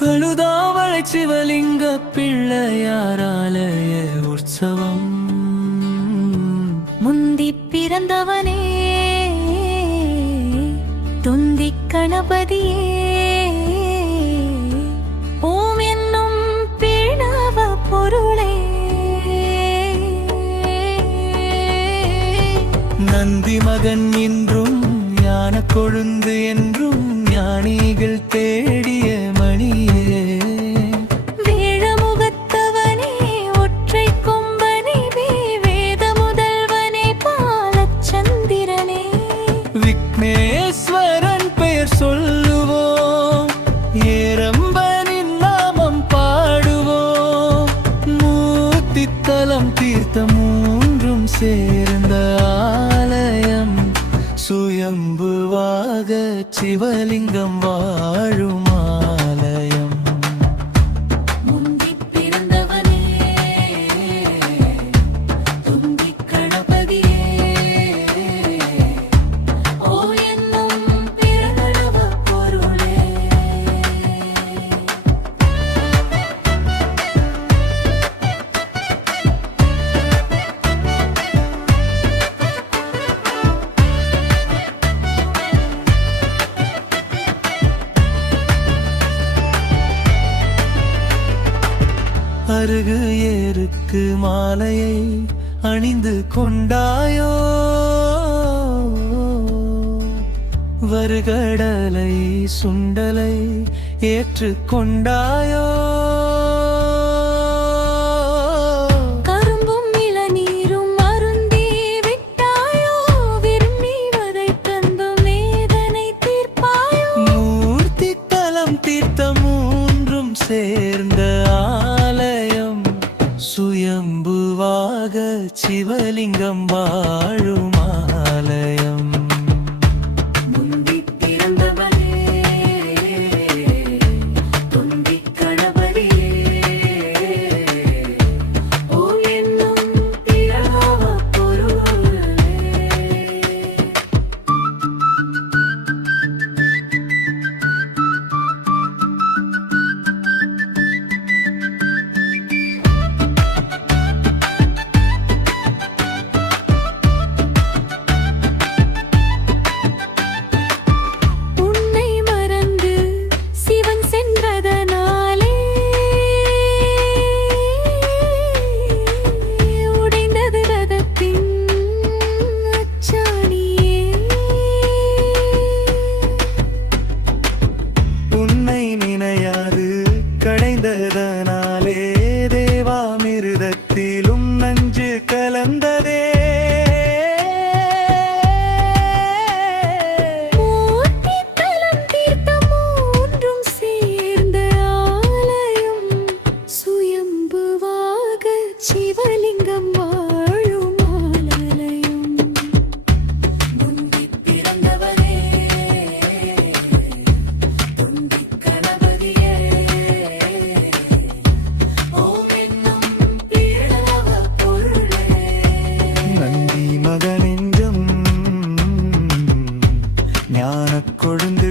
கழுதாவளை சிவலிங்க பிள்ளையாராலய உற்சவம். முந்தி பிறந்தவனே துந்தி கணபதியே, ஓம் என்னும் பிரணவ பொருளே. நந்தி மகன் என்றும் ஞான கொழுந்து என்றும் ஞானிகள் தேடிய மணியே. வேழமுகத்தவனே ஒற்றை கொம்பனே வேத முதல்வனே பாலச்சந்திரனே. விக்னேஸ்வரன் பெயர் சொல்லுவோம், ஏரம்பனின் நாமம் பாடுவோம். மூர்த்தித்தலம் தீர்த்த மூன்றும் சேர்ந்த ஆலயம், சுயம்புவாக சிவலிங்கம் வாழும் ஆலயம். முந்தி பிறந்தவனே துந்தி கணபதியே, ஓ என்னும் பிரணவ பொருளே. அருகு ஏருக்கு மாலையை அணிந்து கொண்டாயோ, வருகடலை சுண்டலை ஏற்று கொண்டாயோ. கரும்பும் இளநீரும் அருந்தி விட்டாயோ, விரும்பி வதை தந்த வேதனை தீர்ப்பாயோ. மூர்த்தி தலம் தீர்த்த மூன்றும் சேர்ந்த ஆலயம், சுயம்புவாக சிவலிங்கம் வாழும் ஆலயம். முந்தி பிறந்தவனே துந்தி கணபதியே, ஓ என்னும் பிரணவ பொருளே. உன்னை மறந்து சிவன் சென்றதனாலே உடைந்தது ரதத்தின் அச்சாணியே. உன்னை நினையாது கடைந்ததனாலே தேவாமிருதத்திலும் நஞ்சு கலந்ததே. மூர்த்தி தலம் தீர்த்த மூன்றும் சேர்ந்த ஆலயம், சுயம்புவாக சிவலிங்கம் வாழும் ஆலயம். முந்தி பிறந்தவனே துந்தி கணபதியே, ஓம் என்னும் பிரணவ பொருளே. நந்தி மகனெஞ்சும் ஞான கொழுந்து